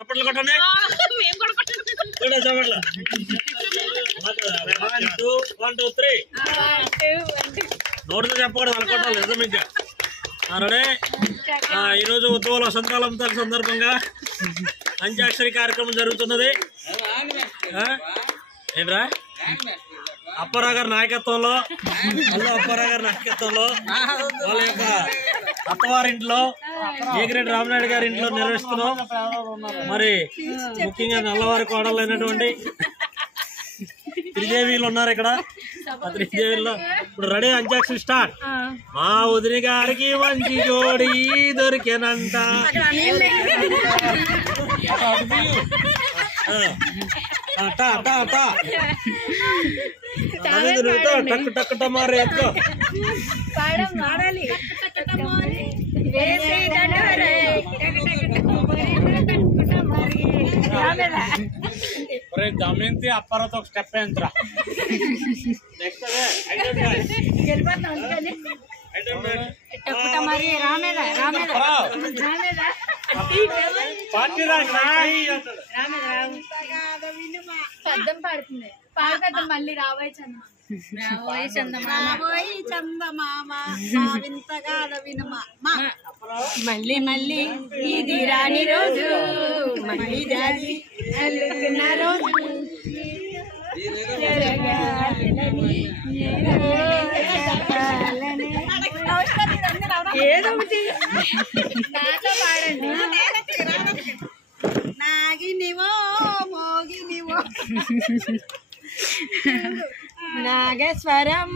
చప్పట్లు కొట్టండి. చప్పట్లు 1 2 1 2 3 నోటితో చెప్పకూడదు అనుకుంటాను నిజం. ఇంకా రెడీ. ఈరోజు ఉత్సవాల వసంతాలంతాల సందర్భంగా అంత్యాక్షరి కార్యక్రమం జరుగుతున్నది. ఏంట్రా అప్పారావు గారి నాయకత్వంలో వాళ్ళ యొక్క అత్తవారింట్లో ఏగిరెడ్డి రామనాయుడు గారి ఇంట్లో నిర్వహిస్తున్నాం. మరి ముఖ్యంగా నల్లవారి కోడలైనటువంటి త్రిదేవీలు ఉన్నారు ఇక్కడ. ఆ త్రిదేవీల్లో ఇప్పుడు రెడీ. అంత్యాక్షరి స్టార్ట్. మా వదిన గారికి మంచి జోడి దొరికేనంట. టక్ టక్ టమారే ఎత్తుకో. దమయంతి అప్పారావుతో ఒక స్టెప్ ఏంట్రా. పద్దం పాడుతుంది. పాడకద్దాం మళ్ళీ రాబోయే చందమామ మళ్ళీ మళ్ళీ ఇది రాని రోజు మళ్ళీ జాజి అల్లుకున్న రోజు ఏదో ఒకటి నాతో పాడండి. నాగినివో మోగినివో నాగేశ్వరం